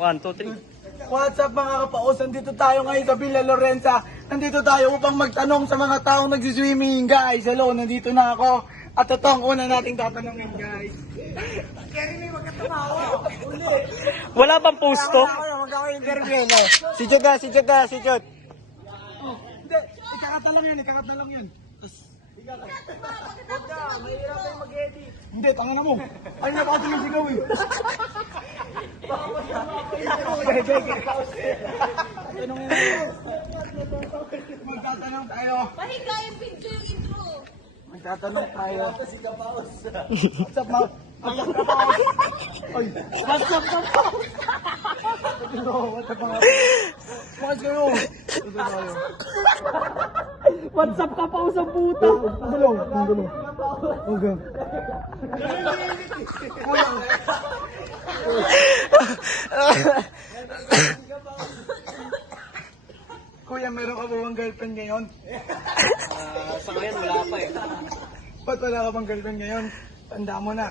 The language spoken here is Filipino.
1, 2, 3. What's up mga kapaos? Nandito tayo ngayon sa Villa Lorenza. Nandito tayo upang magtanong sa mga taong nagsiswimming, guys. Hello, nandito na ako. At ito ang una nating tatanungin, guys. Kerry, wag ka tumawa. Uli. Wala bang pusto? Mag-ako-interview, no? Si Jod na, si Jod na, si Jod. Oh, hindi. Ikakat na lang yan. Huwag na, mahirap tayo mag-edit. Hindi, tanga na mo. Ay, napakatuloy sigaw eh. Magtatanong tayo. Pahiga yung video yung intro. Magtatanong tayo. What's up, ma? What's up, kapaos? Oy, what's up, kapaos? What's up, mga? What's kayo? What's up ka pa sa puta? Ang gulo. Okay. Kuya, meron ka ba bang girlfriend ngayon? Sa ngayon, wala pa eh. Ba't wala ka bang girlfriend ngayon? Tanda mo na.